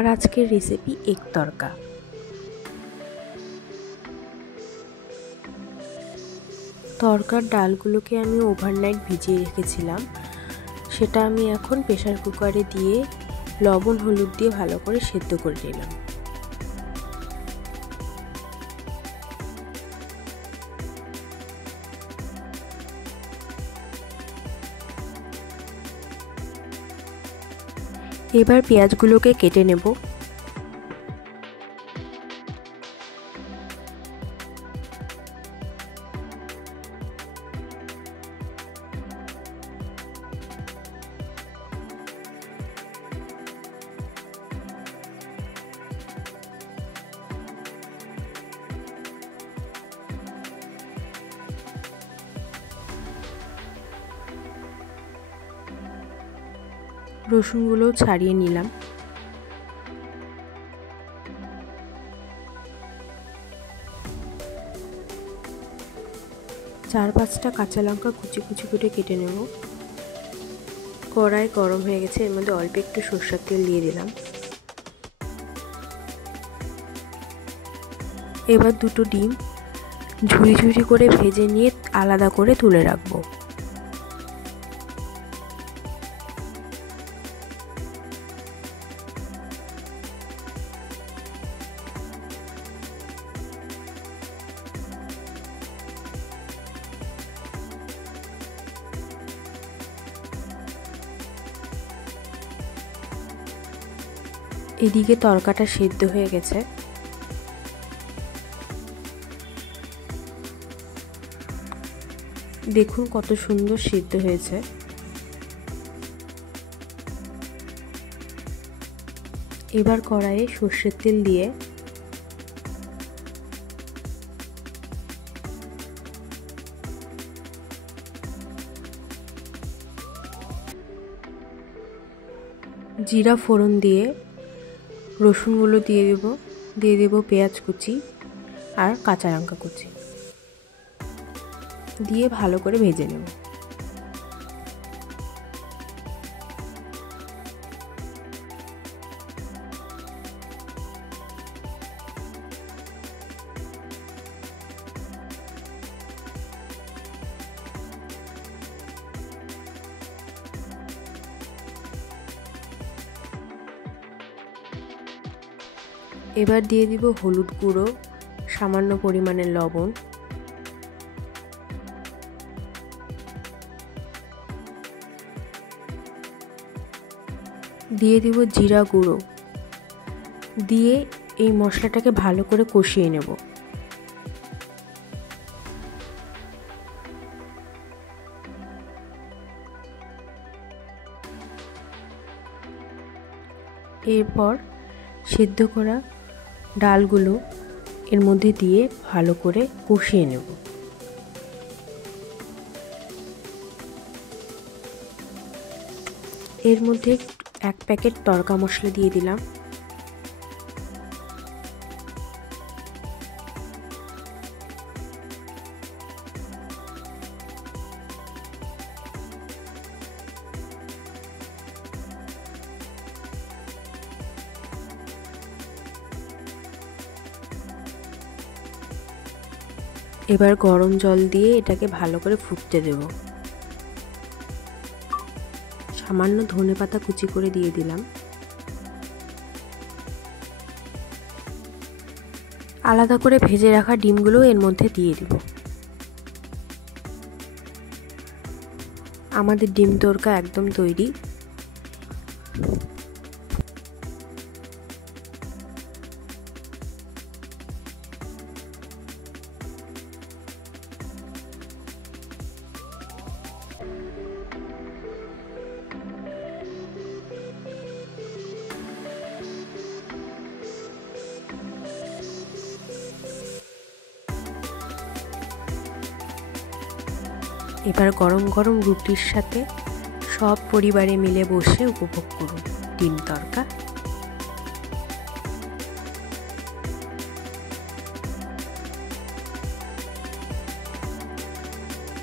আমার আজকের recipe egg তরকা। তরকার ডালগুলোকে আমি ওভারনাইট ভিজিয়ে রেখেছিলাম, সেটা আমি এখন প্রেসার কুকারে দিয়ে লবণ হলুদ দিয়ে ভালো করে সেদ্ধ করে নিলাম। এবার পেঁয়াজগুলোকে কেটে নেব। রসুনগুলো ছাড়িয়ে নিলাম। চার পাঁচটা কাঁচা লঙ্কা কুচি কুচি করে কেটে নেব। কড়াই গরম হয়ে গেছে, এর মধ্যে অল্প একটু সরষের তেল দিয়ে দিলাম। এবার দুটো ডিম ঝুরি ঝুরি করে ভেজে নিয়ে আলাদা করে তুলে রাখবো। এদিকে তরকাটা সেদ্ধ হয়ে গেছে। দেখুন কত সুন্দর সেদ্ধ হয়েছে। এবার কড়াইয়ে সর্ষের তেল দিয়ে জিরা ফোড়ন দিয়ে রসুনগুলো দিয়ে দেব পেঁয়াজ কুচি আর কাঁচা লঙ্কা কুচি দিয়ে ভালো করে ভেজে নেব। এবার দিয়ে দিব হলুদ গুঁড়ো, সামান্য পরিমাণে লবণ, দিয়ে দিব জিরা গুঁড়ো, দিয়ে এই মশলাটাকে ভালো করে কষিয়ে নেব। এরপর সেদ্ধ করা ডালগুলো এর মধ্যে দিয়ে ভালো করে কষিয়ে নেব। এর মধ্যে এক প্যাকেট তড়কা মশলা দিয়ে দিলাম। এবার গরম জল দিয়ে এটাকে ভালো করে ফুটতে দেব। সামান্য ধনেপাতা কুচি করে দিয়ে দিলাম। আলাদা করে ভেজে রাখা ডিমগুলো এর মধ্যে দিয়ে দিব। আমাদের ডিম তড়কা একদম তৈরি। এবার গরম গরম রুটির সাথে সব পরিবারে মিলে বসে উপভোগ করুন ডিম তড়কা।